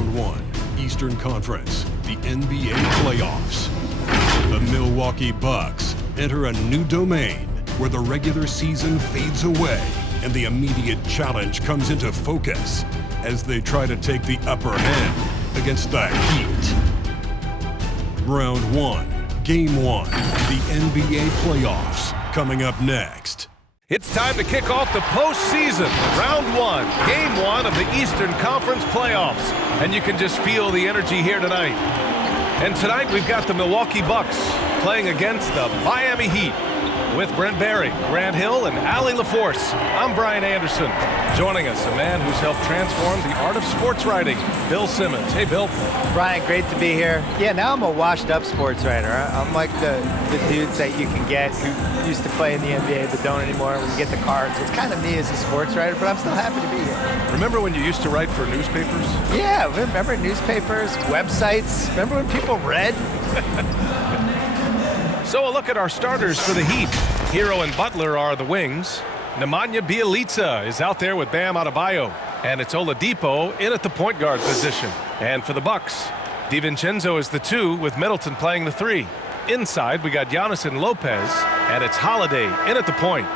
Round 1, Eastern Conference, the NBA playoffs. The Milwaukee Bucks enter a new domain where the regular season fades away and the immediate challenge comes into focus as they try to take the upper hand against the Heat. Round 1, Game 1, the NBA playoffs, coming up next. It's time to kick off the postseason. Round 1, Game 1 of the Eastern Conference playoffs. And you can just feel the energy here tonight. And tonight we've got the Milwaukee Bucks playing against the Miami Heat with Brent Barry, Grant Hill, and Allie LaForce. I'm Brian Anderson. Joining us, a man who's helped transform the art of sports writing, Bill Simmons. Hey, Bill. Brian, great to be here. Yeah, now I'm a washed-up sports writer. I'm like the dudes that you can get who used to play in the NBA but don't anymore. We get the cards. It's kind of me as a sports writer, but I'm still happy to be here. Remember when you used to write for newspapers? Yeah, remember newspapers, websites? Remember when people read? So a look at our starters for the Heat. Hero and Butler are the wings. Nemanja Bjelica is out there with Bam Adebayo. And it's Oladipo in at the point guard position. And for the Bucks, DiVincenzo is the 2 with Middleton playing the 3. Inside, we got Giannis and Lopez, and it's Holiday in at the point.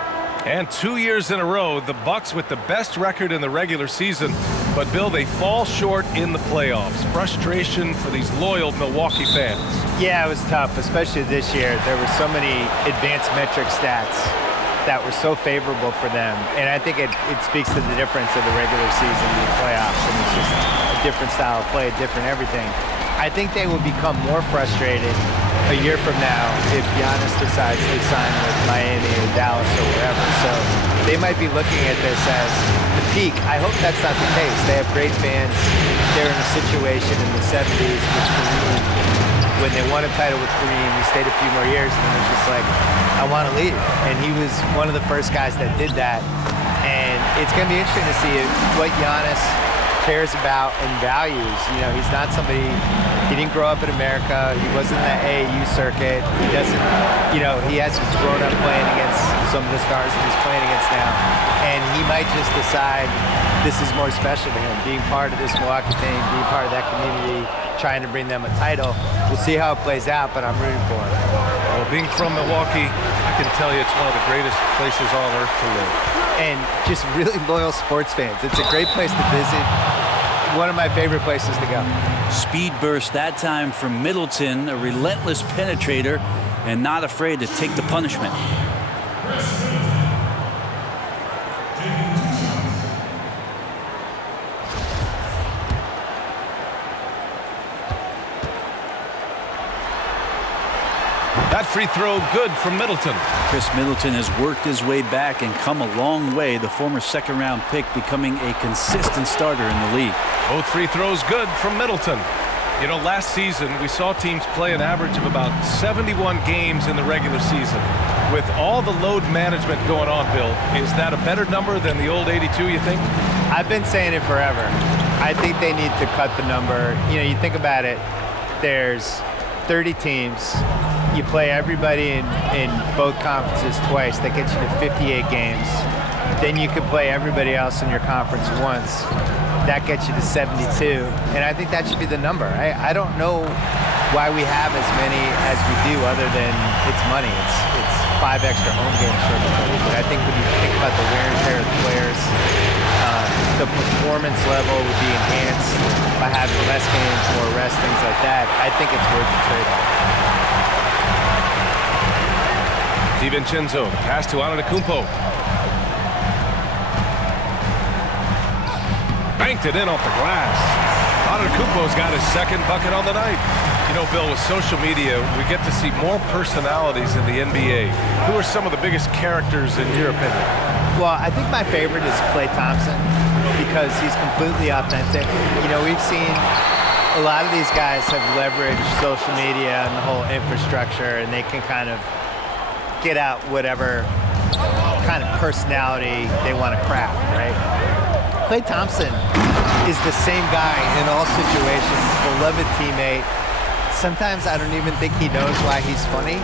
And 2 years in a row, the Bucks with the best record in the regular season. But, Bill, they fall short in the playoffs. Frustration for these loyal Milwaukee fans. Yeah, it was tough, especially this year. There were so many advanced metric stats that were so favorable for them. And I think it speaks to the difference of the regular season and the playoffs. And it's just a different style of play, different everything. I think they will become more frustrated a year from now if Giannis decides to sign with Miami or Dallas or wherever. So they might be looking at this as the peak. I hope that's not the case. They have great fans. They're in a situation in the 70s with Kareem. When they won a title with Kareem, he stayed a few more years, and it was just like, I want to leave. And he was one of the first guys that did that. And it's going to be interesting to see what Giannis cares about and values. You know, he's not somebody, he didn't grow up in America. He wasn't in the AAU circuit. He doesn't, you know, he hasn't grown up playing against some of the stars that he's playing against now. And he might just decide this is more special to him, being part of this Milwaukee team, being part of that community, trying to bring them a title. We'll see how it plays out, but I'm rooting for him. Well, being from Milwaukee, I can tell you it's one of the greatest places on earth to live. And just really loyal sports fans. It's a great place to visit. One of my favorite places to go. Speed burst that time from Middleton, a relentless penetrator and not afraid to take the punishment. That free throw good from Middleton. Chris Middleton has worked his way back and come a long way, the former second-round pick becoming a consistent starter in the league. Both free throws good from Middleton. You know, last season we saw teams play an average of about 71 games in the regular season. With all the load management going on, Bill, is that a better number than the old 82, you think? I've been saying it forever. I think they need to cut the number. You know, you think about it, there's 30 teams. You play everybody in both conferences twice. That gets you to 58 games. Then you could play everybody else in your conference once. That gets you to 72. And I think that should be the number. I don't know why we have as many as we do other than it's money. It's 5 extra home games for everybody. But I think when you think about the wear and tear of the players, the performance level would be enhanced by having less games, more rest, things like that. I think it's worth the trade-off. DiVincenzo, pass to Antetokounmpo. Banked it in off the glass. Antetokounmpo's got his second bucket on the night. You know, Bill, with social media, we get to see more personalities in the NBA. Who are some of the biggest characters in your opinion? Well, I think my favorite is Klay Thompson because he's completely authentic. You know, we've seen a lot of these guys have leveraged social media and the whole infrastructure, and they can kind of get out whatever kind of personality they want to craft, right? Klay Thompson is the same guy in all situations, beloved teammate. Sometimes I don't even think he knows why he's funny.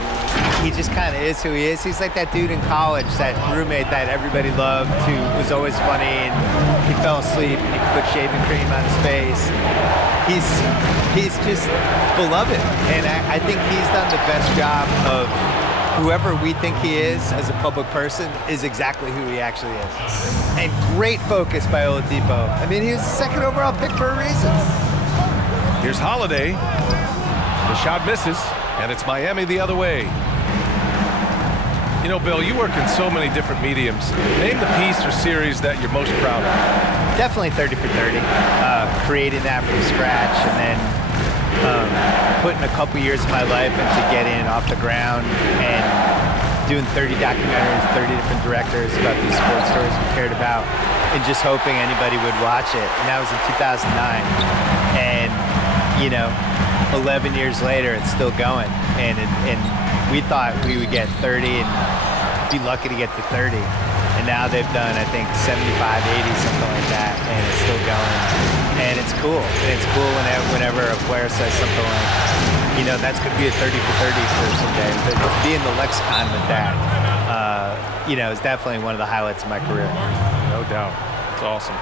He just kind of is who he is. He's like that dude in college, that roommate that everybody loved, who was always funny, and he fell asleep and he put shaving cream on his face. he's just beloved. And I think he's done the best job of whoever we think he is as a public person is exactly who he actually is. And great focus by Oladipo. I mean, he was the second overall pick for a reason. Here's Holiday. The shot misses, and it's Miami the other way. You know, Bill, you work in so many different mediums. Name the piece or series that you're most proud of. Definitely 30 for 30. Creating that from scratch and then putting a couple years of my life into getting off the ground and doing 30 documentaries, 30 different directors about these sports stories we cared about and just hoping anybody would watch it. And that was in 2009. And, you know, 11 years later, it's still going. And we thought we would get 30 and be lucky to get to 30. And now they've done, I think, 75, 80, something like that, and it's still going. And it's cool. And it's cool whenever a player says something like, you know, that's going to be a 30 for 30 for someday. But to be in the lexicon with that, you know, is definitely one of the highlights of my career. No doubt. It's awesome.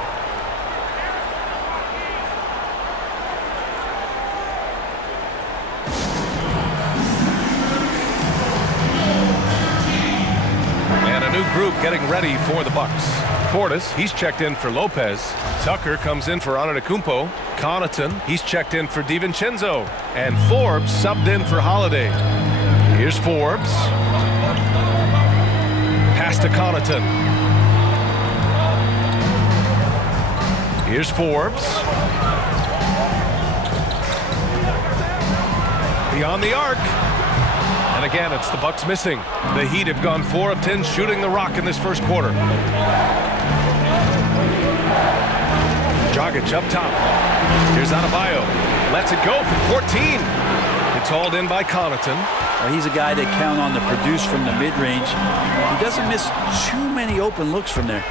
Group getting ready for the Bucks. Portis, he's checked in for Lopez. Tucker comes in for Antetokounmpo. Connaughton, he's checked in for DiVincenzo. And Forbes subbed in for Holiday. Here's Forbes. Pass to Connaughton. Here's Forbes. Beyond the arc. And again, it's the Bucks missing. The Heat have gone 4 of 10 shooting the rock in this first quarter. Dragic up top. Here's Adebayo. Lets it go from 14. It's hauled in by Connaughton. Well, he's a guy that count on to produce from the mid-range. He doesn't miss too many open looks from there.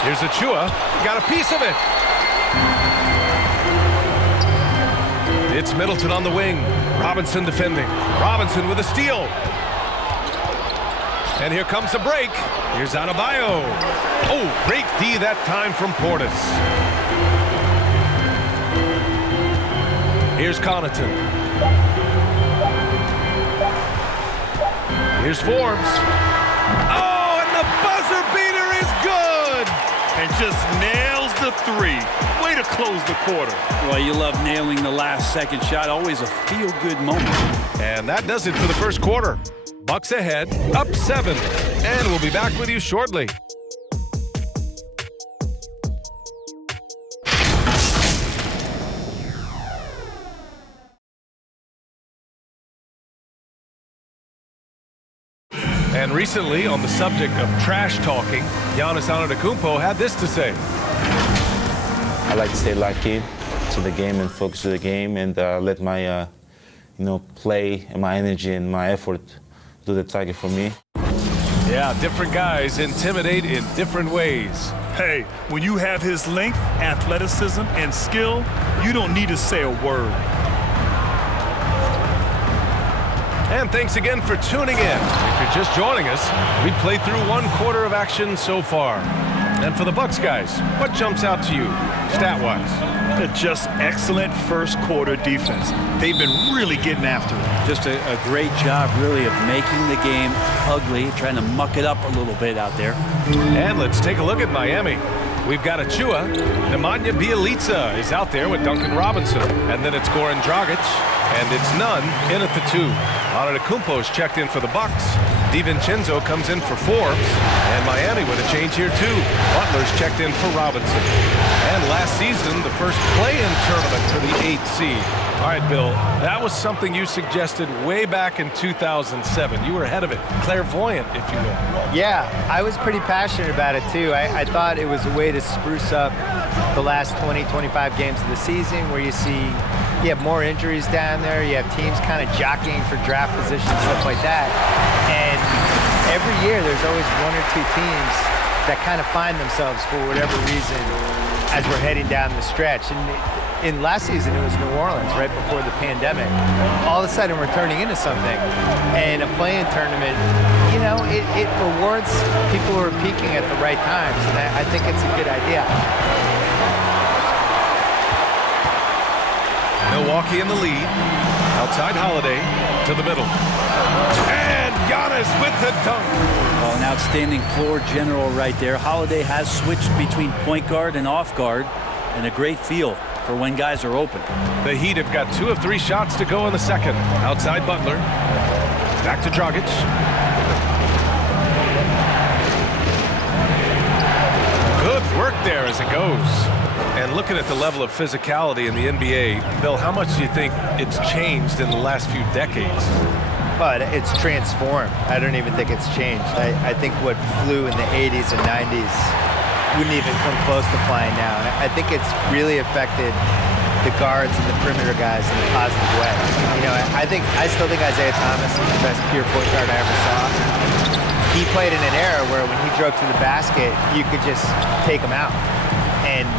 Here's Achua. Got a piece of it. It's Middleton on the wing. Robinson defending. Robinson with a steal. And here comes the break. Here's Adebayo. Oh, great D that time from Portis. Here's Connaughton. Here's Forbes. Oh, and the buzzer beater is good! And just nails the three. Way to close the quarter. Well, you love nailing the last second shot. Always a feel-good moment. And that does it for the first quarter. Bucks ahead, up 7. And we'll be back with you shortly. And recently, on the subject of trash talking, Giannis Antetokounmpo had this to say. I like to stay locked in to the game and focus to the game and let my, play and my energy and my effort do the target for me. Yeah, different guys intimidate in different ways. Hey, when you have his length, athleticism, and skill, you don't need to say a word. And thanks again for tuning in. If you're just joining us, we played through 1 quarter of action so far. And for the Bucks guys, what jumps out to you, stat-wise? Just excellent first quarter defense. They've been really getting after it. Just a great job, really, of making the game ugly, trying to muck it up a little bit out there. And let's take a look at Miami. We've got Achua. Nemanja Bjelica is out there with Duncan Robinson. And then it's Goran Dragic. And it's Nunn in at the 2. Antetokounmpo's checked in for the Bucks. DiVincenzo comes in for Forbes. And Miami with a change here, too. Butler's checked in for Robinson. And last season, the first play-in tournament for the 8th seed. All right, Bill, that was something you suggested way back in 2007. You were ahead of it. Clairvoyant, if you will. Yeah, I was pretty passionate about it, too. I thought it was a way to spruce up the last 20, 25 games of the season where you have more injuries down there. You have teams kind of jockeying for draft positions, stuff like that. And every year there's always 1 or 2 teams that kind of find themselves for whatever reason as we're heading down the stretch. And in last season, it was New Orleans right before the pandemic. All of a sudden, we're turning into something. And a play-in tournament, it rewards people who are peaking at the right times. And I think it's a good idea. Milwaukee in the lead. Outside Holiday to the middle. And Giannis with the dunk. Well, an outstanding floor general right there. Holiday has switched between point guard and off guard, and a great feel for when guys are open. The Heat have got 2 of 3 shots to go in the second. Outside Butler. Back to Dragic. Good work there as it goes. And looking at the level of physicality in the NBA, Bill, how much do you think it's changed in the last few decades? But it's transformed. I don't even think it's changed. I think what flew in the 80s and 90s wouldn't even come close to flying now. And I think it's really affected the guards and the perimeter guys in a positive way. You know, I still think Isaiah Thomas is the best pure point guard I ever saw. He played in an era where when he drove to the basket, you could just take him out. And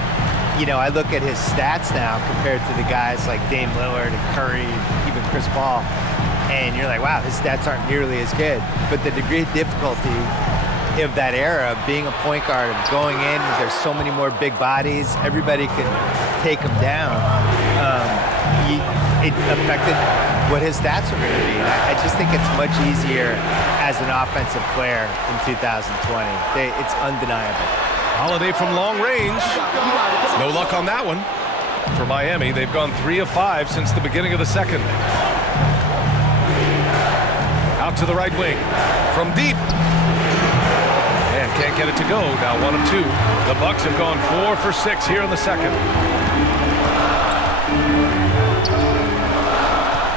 you know, I look at his stats now compared to the guys like Dame Lillard and Curry, even Chris Paul, and you're like, wow, his stats aren't nearly as good. But the degree of difficulty of that era, being a point guard, of going in, there's so many more big bodies, everybody can take him down. It affected what his stats are going to be. And I just think it's much easier as an offensive player in 2020. It's undeniable. Holiday from long range. No luck on that one. For Miami, they've gone 3 of 5 since the beginning of the second. Out to the right wing. From deep. And can't get it to go. Now 1 of 2. The Bucks have gone 4 for 6 here in the second.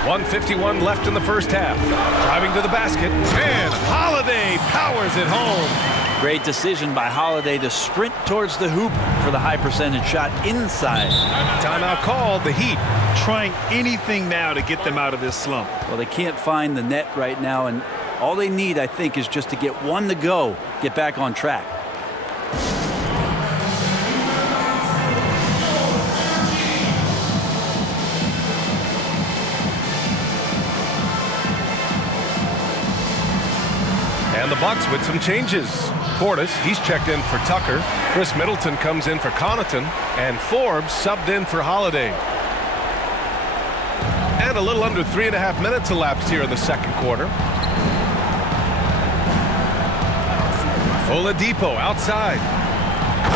1:51 left in the first half. Driving to the basket. And Holiday powers it home. Great decision by Holiday to sprint towards the hoop for the high percentage shot inside. Timeout called. The Heat Trying anything now to get them out of this slump. Well, they can't find the net right now, and all they need, I think, is just to get 1 to go, get back on track. and the Bucks with some changes. Portis, he's checked in for Tucker. Chris Middleton comes in for Connaughton, and Forbes subbed in for Holiday. And a little under 3.5 minutes elapsed here in the second quarter. Oladipo outside.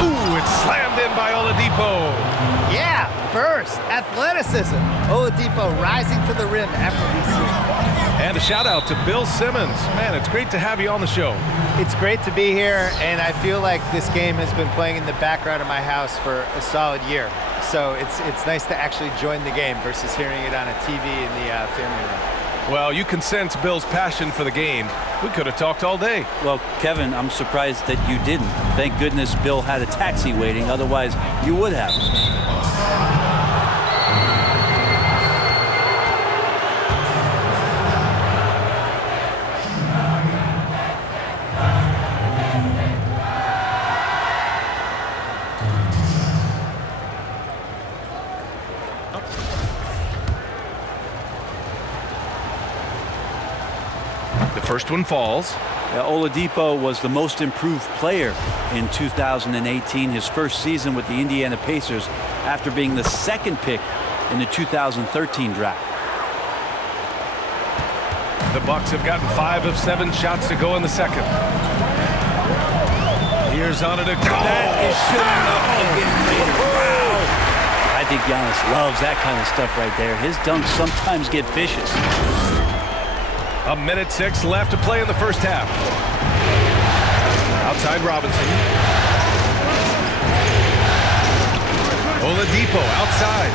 Ooh, it's slammed in by Oladipo. Yeah, burst, athleticism. Oladipo rising to the rim effortlessly. And a shout out to Bill Simmons. Man, it's great to have you on the show. It's great to be here, and I feel like this game has been playing in the background of my house for a solid year. So it's nice to actually join the game versus hearing it on a TV in the family room. Well, you can sense Bill's passion for the game. We could have talked all day. Well, Kevin, I'm surprised that you didn't. Thank goodness Bill had a taxi waiting. Otherwise, you would have. First one falls. Oladipo was the most improved player in 2018, his first season with the Indiana Pacers after being the second pick in the 2013 draft. The Bucks have gotten 5 of 7 shots to go in the second. Here's on it to go. That is shooting up again later. Wow. I think Giannis loves that kind of stuff right there. His dunks sometimes get vicious. 1:06 left to play in the first half. Outside Robinson. Oladipo outside.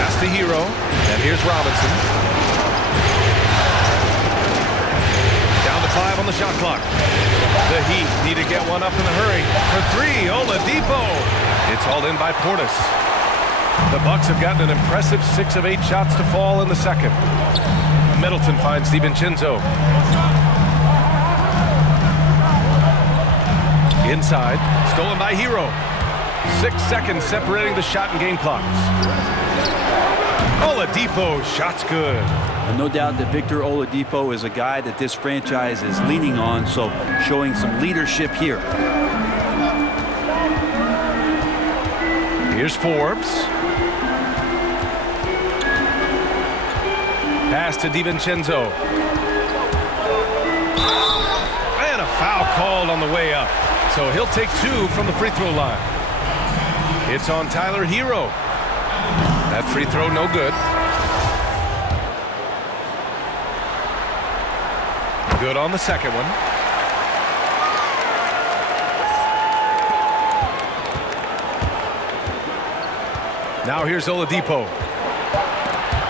Pass to Hero. And here's Robinson. Down to 5 on the shot clock. The Heat need to get one up in a hurry. For 3, Oladipo. It's hauled in by Portis. The Bucks have gotten an impressive 6 of 8 shots to fall in the second. Middleton finds DiVincenzo. Inside, stolen by Hero. 6 seconds separating the shot and game clocks. Oladipo, shot's good. And no doubt that Victor Oladipo is a guy that this franchise is leaning on, so showing some leadership here. Here's Forbes. Pass to DiVincenzo. And a foul called on the way up. So he'll take 2 from the free throw line. It's on Tyler Hero. That free throw no good. Good on the second one. Now here's Oladipo.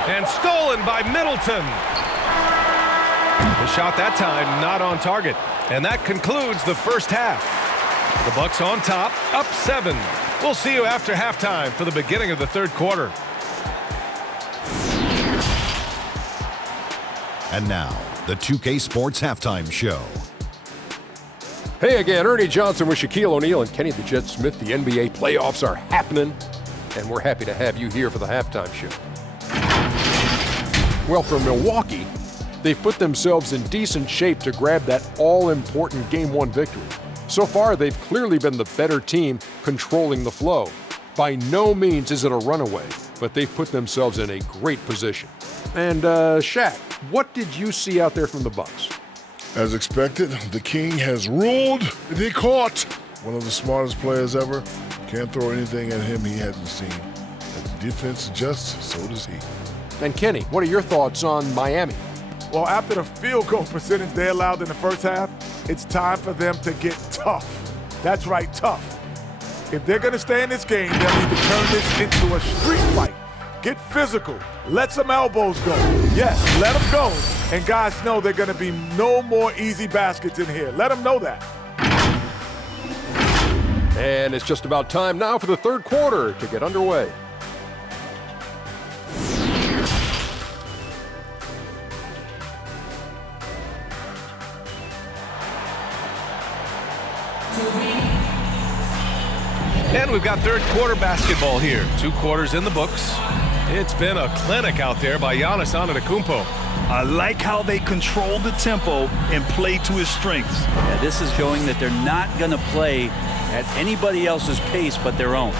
And stolen by Middleton. The shot that time not on target. And that concludes the first half. The Bucks on top, up 7. We'll see you after halftime for the beginning of the third quarter. And now, the 2K Sports Halftime Show. Hey again, Ernie Johnson with Shaquille O'Neal and Kenny the Jet Smith. The NBA playoffs are happening, and we're happy to have you here for the halftime show. Well, for Milwaukee, they've put themselves in decent shape to grab that all-important Game 1 victory. So far, they've clearly been the better team controlling the flow. By no means is it a runaway, but they've put themselves in a great position. And, Shaq, what did you see out there from the Bucks? As expected, the King has ruled the court. One of the smartest players ever. Can't throw anything at him he hasn't seen. As the defense adjusts, so does he. And Kenny, what are your thoughts on Miami? Well, after the field goal percentage they allowed in the first half, it's time for them to get tough. That's right, tough. If they're going to stay in this game, they'll need to turn this into a street fight. Get physical. Let some elbows go. Yes, let them go. And guys know they're going to be no more easy baskets in here. Let them know that. And it's just about time now for the third quarter to get underway. And we've got third quarter basketball here. 2 quarters in the books. It's been a clinic out there by Giannis Antetokounmpo. I like how they control the tempo and play to his strengths. Yeah, this is showing that they're not going to play at anybody else's pace but their own.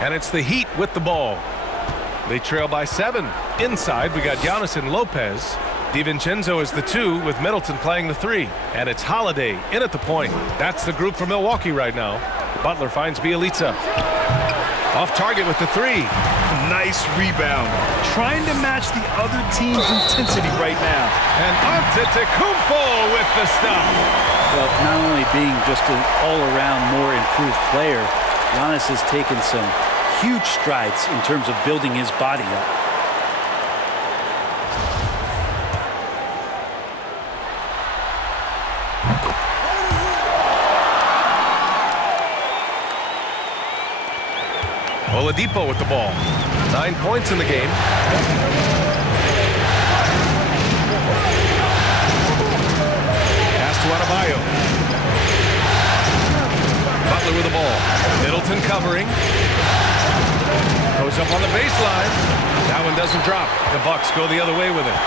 And it's the Heat with the ball. They trail by 7. Inside, we got Giannis and Lopez. DiVincenzo is the 2 with Middleton playing the 3. And it's Holiday in at the point. That's the group for Milwaukee right now. Butler finds Bielitsa. Off target with the 3. Nice rebound. Trying to match the other team's intensity right now. And Antetokounmpo with the stuff. Well, not only being just an all-around more improved player, Giannis has taken some huge strides in terms of building his body up. Oladipo with the ball. 9 points in the game. Pass to Adebayo. Butler with the ball. Middleton covering. Goes up on the baseline. That one doesn't drop. The Bucks go the other way with it.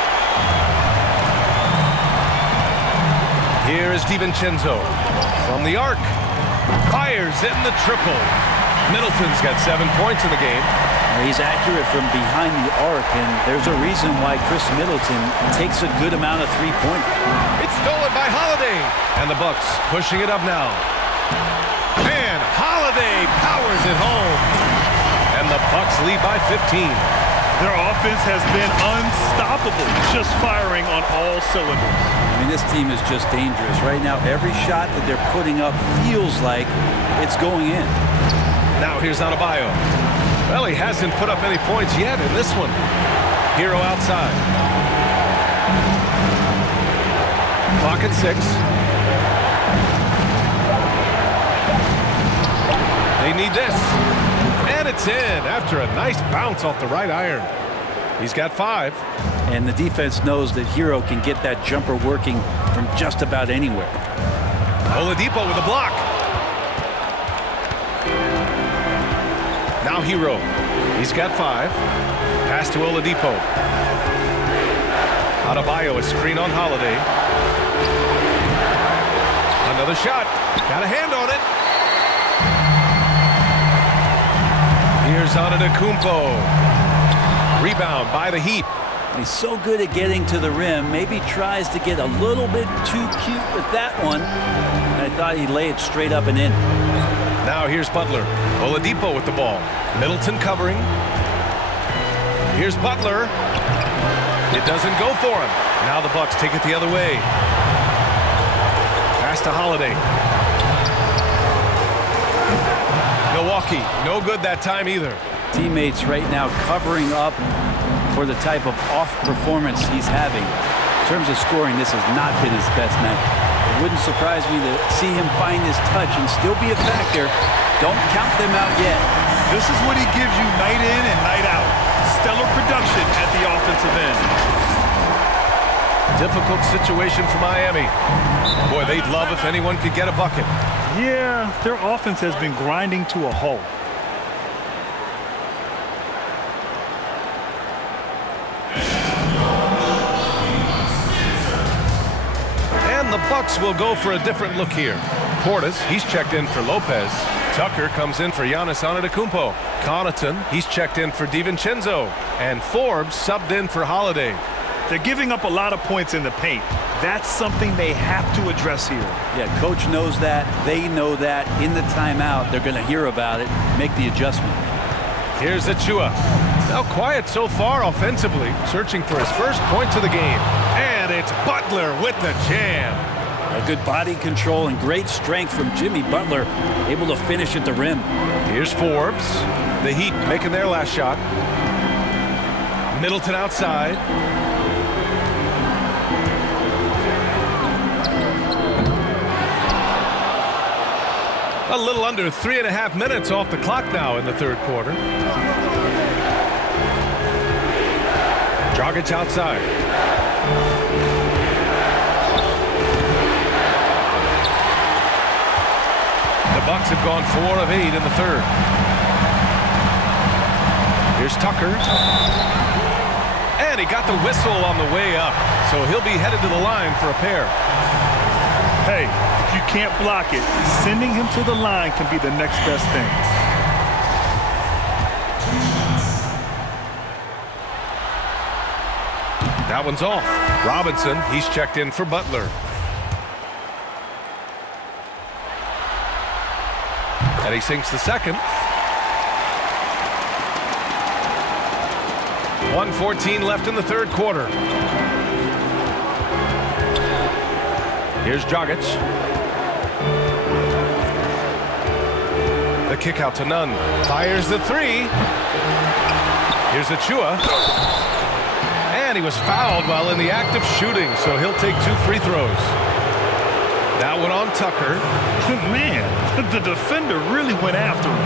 Here is DiVincenzo from the arc. Fires in the triple. Middleton's got 7 points in the game. He's accurate from behind the arc, and there's a reason why Chris Middleton takes a good amount of three-pointers. It's stolen by Holiday. And the Bucks pushing it up now. And Holiday powers it home. And the Bucks lead by 15. Their offense has been unstoppable, just firing on all cylinders. I mean, this team is just dangerous. Right now, every shot that they're putting up feels like it's going in. Now here's Adebayo. Well, he hasn't put up any points yet in this one. Hero outside. Clock at 6. They need this. And it's in after a nice bounce off the right iron. He's got 5. And the defense knows that Hero can get that jumper working from just about anywhere. Oladipo with a block. Now Hero. He's got 5. Pass to Oladipo. Adebayo, a screen on Holiday. Another shot. Got a hand on it. Here's Antetokounmpo. Rebound by the Heat. He's so good at getting to the rim. Maybe tries to get a little bit too cute with that one. I thought he'd lay it straight up and in. Now here's Butler. Oladipo with the ball. Middleton covering. Here's Butler. It doesn't go for him. Now the Bucks take it the other way. Pass to Holiday. Milwaukee, no good that time either. Teammates right now covering up for the type of off performance he's having. In terms of scoring, this has not been his best night. It wouldn't surprise me to see him find his touch and still be a factor. Don't count them out yet. This is what he gives you night in and night out. Stellar production at the offensive end. Difficult situation for Miami. Boy, they'd love if anyone could get a bucket. Yeah, their offense has been grinding to a halt. And the Bucks will go for a different look here. Portis, he's checked in for Lopez. Tucker comes in for Giannis Antetokounmpo. Connaughton, he's checked in for DiVincenzo. And Forbes subbed in for Holiday. They're giving up a lot of points in the paint. That's something they have to address here. Yeah, coach knows that. They know that. In the timeout, they're going to hear about it, make the adjustment. Here's Achua. Now quiet so far offensively, searching for his first points of the game. And it's Butler with the jam. A good body control and great strength from Jimmy Butler, able to finish at the rim. Here's Forbes. The Heat making their last shot. Middleton outside. A little under 3.5 minutes off the clock now in the third quarter. Dragic outside. The Bucks have gone 4 of 8 in the third. Here's Tucker. And he got the whistle on the way up, so he'll be headed to the line for a pair. Hey, if you can't block it, sending him to the line can be the next best thing. That one's off. Robinson, he's checked in for Butler. And he sinks the second. 1:14 left in the third quarter. Here's Dragic. The kick out to Nunn. Fires the three. Here's Achua. And he was fouled while in the act of shooting, so he'll take 2 free throws. That one on Tucker. Man, the defender really went after him.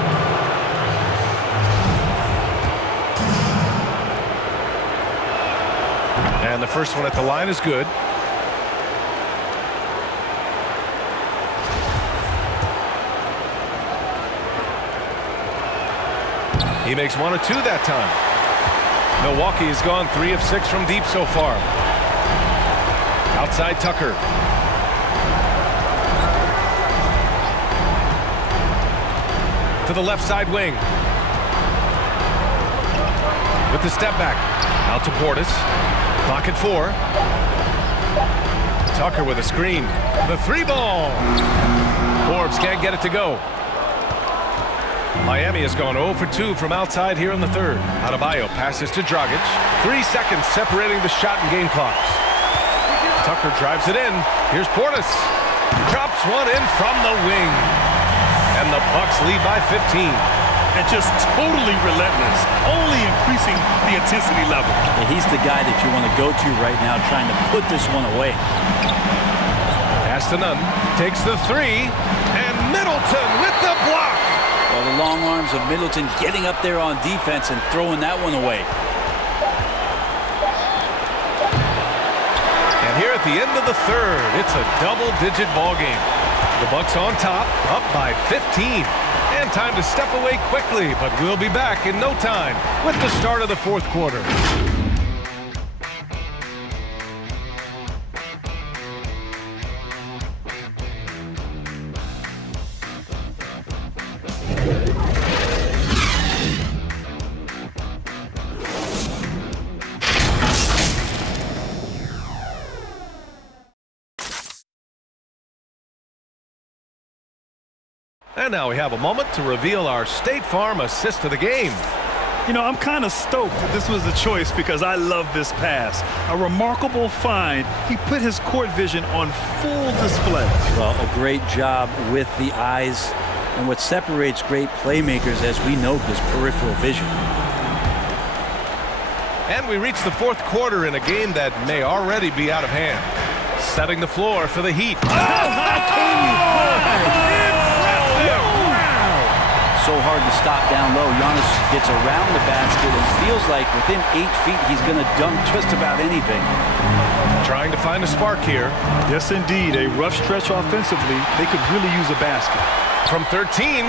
And the first one at the line is good. He makes 1 of 2 that time. Milwaukee has gone 3 of 6 from deep so far. Outside Tucker. To the left side wing. With the step back. Out to Portis. Clock at 4. Tucker with a screen. The 3-ball. Forbes can't get it to go. Miami has gone 0 for 2 from outside here in the third. Adebayo passes to Dragic. 3 seconds separating the shot and game clocks. Tucker drives it in. Here's Portis. Drops one in from the wing. And the Bucks lead by 15. And just totally relentless, only increasing the intensity level. Yeah, he's the guy that you want to go to right now, trying to put this one away. Pass to Nunn. Takes the 3. And Middleton with the block. Well, the long arms of Middleton getting up there on defense and throwing that one away. And here at the end of the third, it's a double-digit ball game. The Bucks on top, up by 15. And time to step away quickly, but we'll be back in no time with the start of the fourth quarter. And now we have a moment to reveal our State Farm assist of the game. You know, I'm kind of stoked that this was a choice because I love this pass. A remarkable find. He put his court vision on full display. Well, a great job with the eyes. And what separates great playmakers, as we know, is peripheral vision. And we reach the fourth quarter in a game that may already be out of hand. Setting the floor for the Heat. So hard to stop down low. Giannis gets around the basket and feels like within 8 feet he's going to dunk just about anything. Trying to find a spark here. Yes, indeed. A rough stretch offensively. They could really use a basket. From 13.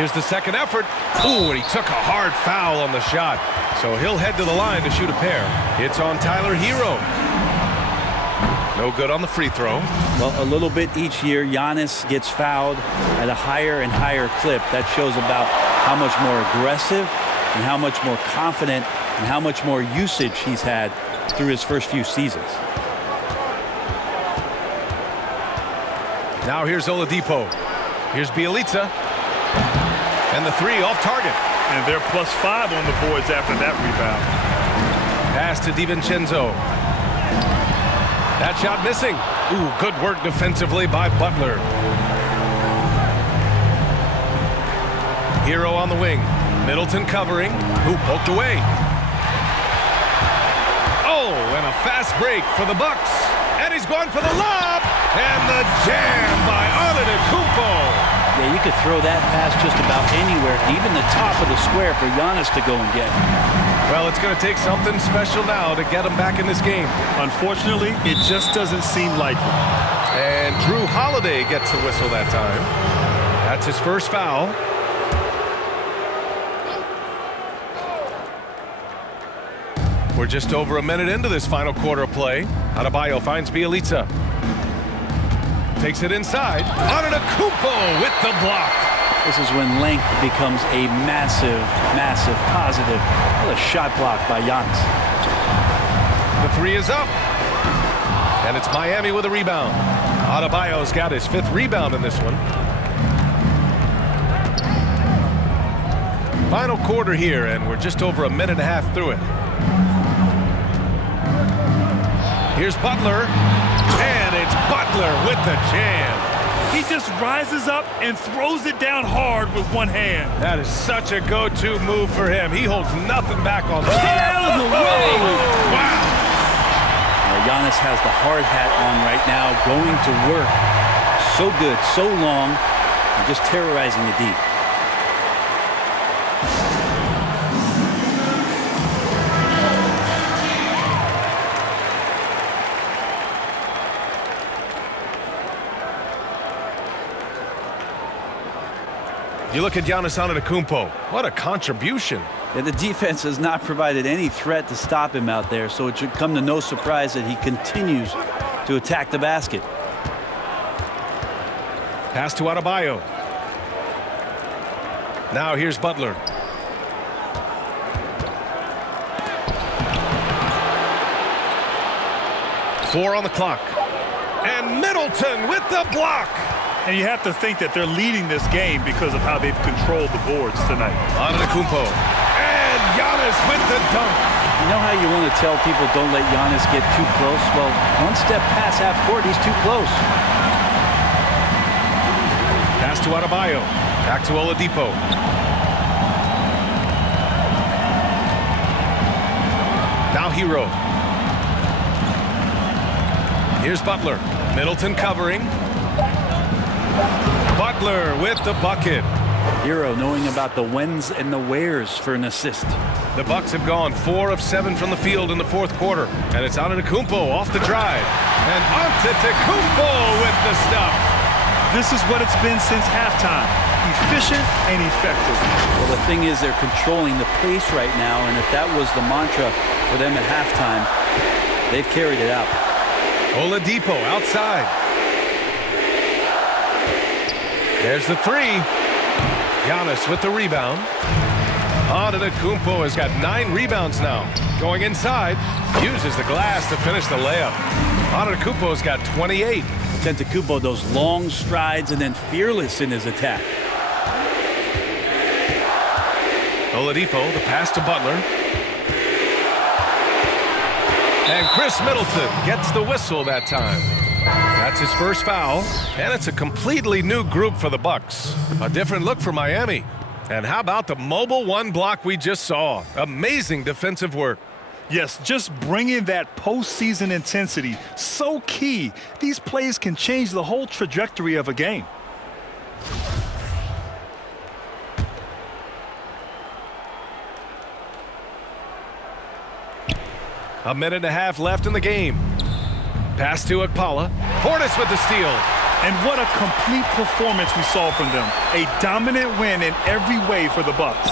Here's the second effort. Ooh, and he took a hard foul on the shot. So he'll head to the line to shoot a pair. It's on Tyler Hero. No good on the free throw. Well, a little bit each year, Giannis gets fouled at a higher and higher clip. That shows about how much more aggressive and how much more confident and how much more usage he's had through his first few seasons. Now here's Oladipo. Here's Bjelica. And the three off target. And they're +5 on the boards after that rebound. Pass to DiVincenzo. That shot missing. Ooh, good work defensively by Butler. Hero on the wing. Middleton covering. Who poked away. Oh, and a fast break for the Bucks. And he's going for the lob. And the jam by Antetokounmpo. Yeah, you could throw that pass just about anywhere, even the top of the square for Giannis to go and get. Well, it's going to take something special now to get him back in this game. Unfortunately, it just doesn't seem likely. And Drew Holiday gets the whistle that time. That's his first foul. We're just over a minute into this final quarter of play. Adebayo finds Bjelica. Takes it inside. Antetokounmpo with the block. This is when length becomes a massive, massive positive. What a shot block by Giannis. The three is up. And it's Miami with a rebound. Adebayo's got his 5th rebound in this one. Final quarter here, and we're just over a minute and a half through it. Here's Butler. And it's Butler with the jam. He just rises up and throws it down hard with one hand. That is such a go-to move for him. He holds nothing back on the out of the way. Wow. Giannis has the hard hat on right now, going to work. So good, so long, and just terrorizing the deep. You look at Giannis Antetokounmpo. What a contribution. Yeah, the defense has not provided any threat to stop him out there, so it should come to no surprise that he continues to attack the basket. Pass to Adebayo. Now here's Butler. Four on the clock. And Middleton with the block. And you have to think that they're leading this game because of how they've controlled the boards tonight. Antetokounmpo. And Giannis with the dunk. You know how you want to tell people don't let Giannis get too close? Well, one step past half court, he's too close. Pass to Adebayo. Back to Oladipo. Now Hero. Here's Butler. Middleton covering. Butler with the bucket. Hero knowing about the whens and the wheres for an assist. The Bucks have gone 4 of 7 from the field in the fourth quarter. And it's Antetokounmpo off the drive. And Antetokounmpo with the stuff. This is what it's been since halftime. Efficient and effective. Well, the thing is they're controlling the pace right now, and if that was the mantra for them at halftime, they've carried it out. Oladipo outside. There's the three. Giannis with the rebound. Antetokounmpo has got 9 rebounds now. Going inside, uses the glass to finish the layup. Antetokounmpo's got 28. Antetokounmpo, those long strides and then fearless in his attack. Oladipo, the pass to Butler. And Chris Middleton gets the whistle that time. That's his first foul, and it's a completely new group for the Bucks. A different look for Miami. And how about the mobile one block we just saw? Amazing defensive work. Yes, just bringing that postseason intensity, so key. These plays can change the whole trajectory of a game. A minute and a half left in the game. Pass to Okpala. Portis with the steal. And what a complete performance we saw from them. A dominant win in every way for the Bucks.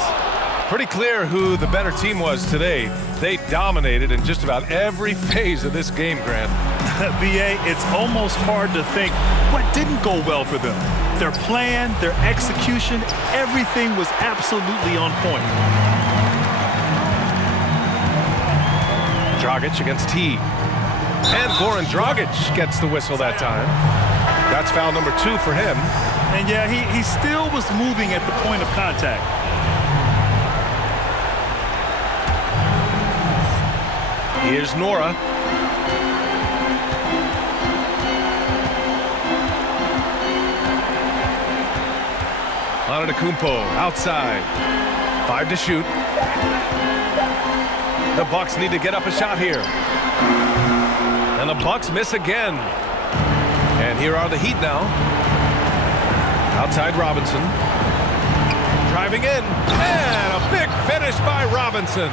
Pretty clear who the better team was today. They dominated in just about every phase of this game, Grant. BA, it's almost hard to think what didn't go well for them. Their plan, their execution, everything was absolutely on point. Dragic against T. And Goran Dragic gets the whistle that time. That's foul number 2 for him. And yeah, he still was moving at the point of contact. Here's Nora. Antetokounmpo outside. 5 to shoot. The Bucks need to get up a shot here. And the Bucks miss again. And here are the Heat now. Outside Robinson. Driving in. And a big finish by Robinson.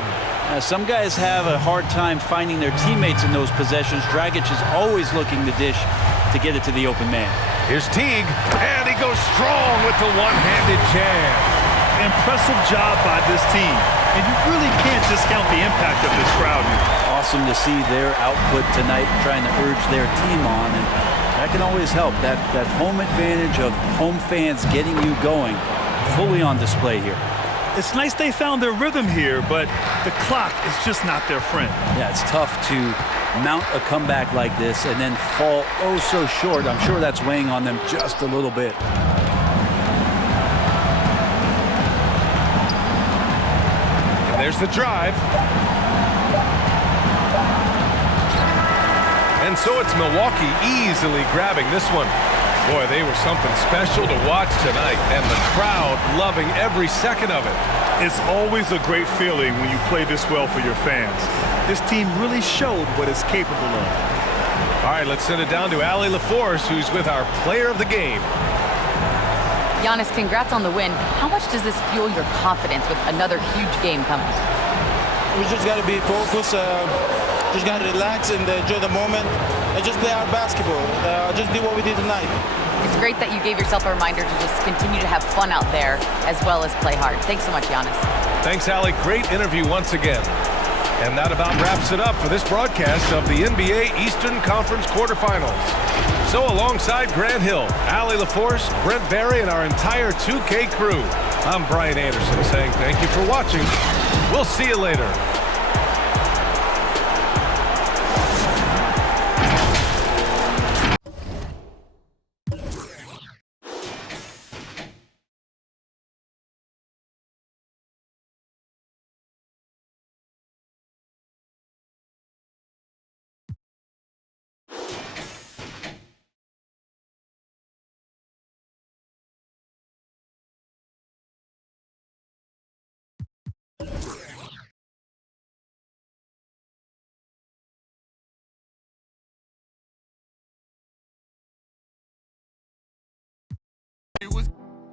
Some guys have a hard time finding their teammates in those possessions. Dragic is always looking to dish to get it to the open man. Here's Teague. And he goes strong with the one-handed jam. Impressive job by this team. And you really can't discount the impact of this crowd here. Awesome to see their output tonight, trying to urge their team on, and that can always help. That home advantage of home fans getting you going, fully on display here. It's nice they found their rhythm here, but the clock is just not their friend. Yeah, it's tough to mount a comeback like this and then fall oh so short. I'm sure that's weighing on them just a little bit. There's the drive. And so it's Milwaukee easily grabbing this one. Boy, they were something special to watch tonight, and the crowd loving every second of it. It's always a great feeling when you play this well for your fans. This team really showed what it's capable of. All right, let's send it down to Allie LaForce, who's with our player of the game. Giannis, congrats on the win. How much does this fuel your confidence with another huge game coming? We just got to be focused, just got to relax and enjoy the moment, and just play our basketball. Just do what we did tonight. It's great that you gave yourself a reminder to just continue to have fun out there as well as play hard. Thanks so much, Giannis. Thanks, Allie. Great interview once again. And that about wraps it up for this broadcast of the NBA Eastern Conference quarterfinals. So alongside Grant Hill, Allie LaForce, Brent Barry, and our entire 2K crew, I'm Brian Anderson saying thank you for watching. We'll see you later.